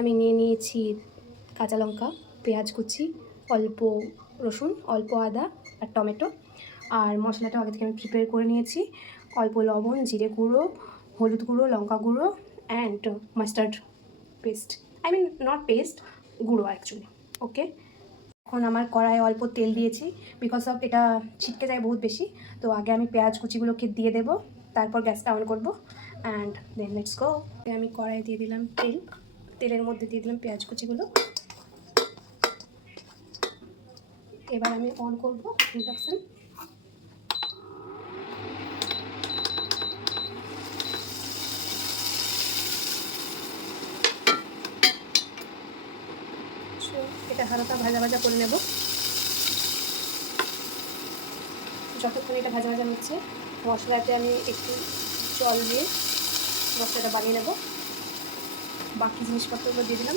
আমি নিয়ে নিয়েছি কাঁচা লঙ্কা, পেঁয়াজ কুচি, অল্প রসুন, অল্প আদা আর টমেটো। আর মশলাটা আগে থেকে আমি প্রিপেয়ার করে নিয়েছি। অল্প লবণ, জিরে গুঁড়ো, হলুদ গুঁড়ো, লঙ্কা গুঁড়ো and mustard paste, I mean not paste, গুঁড়ো অ্যাকচুয়ালি। ওকে, এখন আমার কড়াইয়ে অল্প তেল দিয়েছি বিকজ অফ এটা ছিটকে যায় বহুত বেশি। তো আগে আমি পেঁয়াজ কুচিগুলোকে দিয়ে দেবো, তারপর গ্যাসটা অন করবো অ্যান্ড দেন লেটস গো। আমি কড়াইয়ে দিয়ে দিলাম তেল, তেলের মধ্যে দিয়ে দিলাম পেঁয়াজ কুচিগুলো। এবার আমি অন করবো ইন্ডাকশন। এটা হালকা ভাজা ভাজা করে নেব। যতক্ষণ এটা ভাজা ভাজা হচ্ছে মশলাতে আমি একটু জল দিয়ে মশলাটা বানিয়ে নেব। বাকি জিনিসপত্রগুলো দিয়ে দিলাম।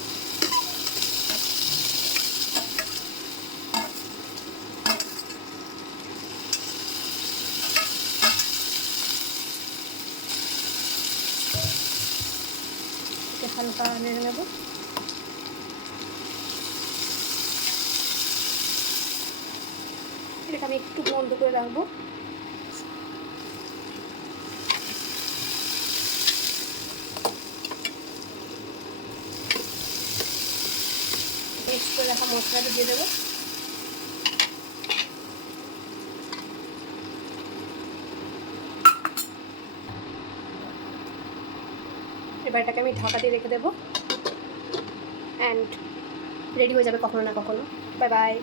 এটা হালকা নেড়ে নেব। এটাকে আমি একটু বন্ধ করে রাখবো। মিক্স করে রাখা মশলাটা দিয়ে দেবো। এবার এটাকে আমি ঢাকা দিয়ে রেখে দেবো অ্যান্ড রেডি হয়ে যাবে কখনো না কখনো। Bye bye.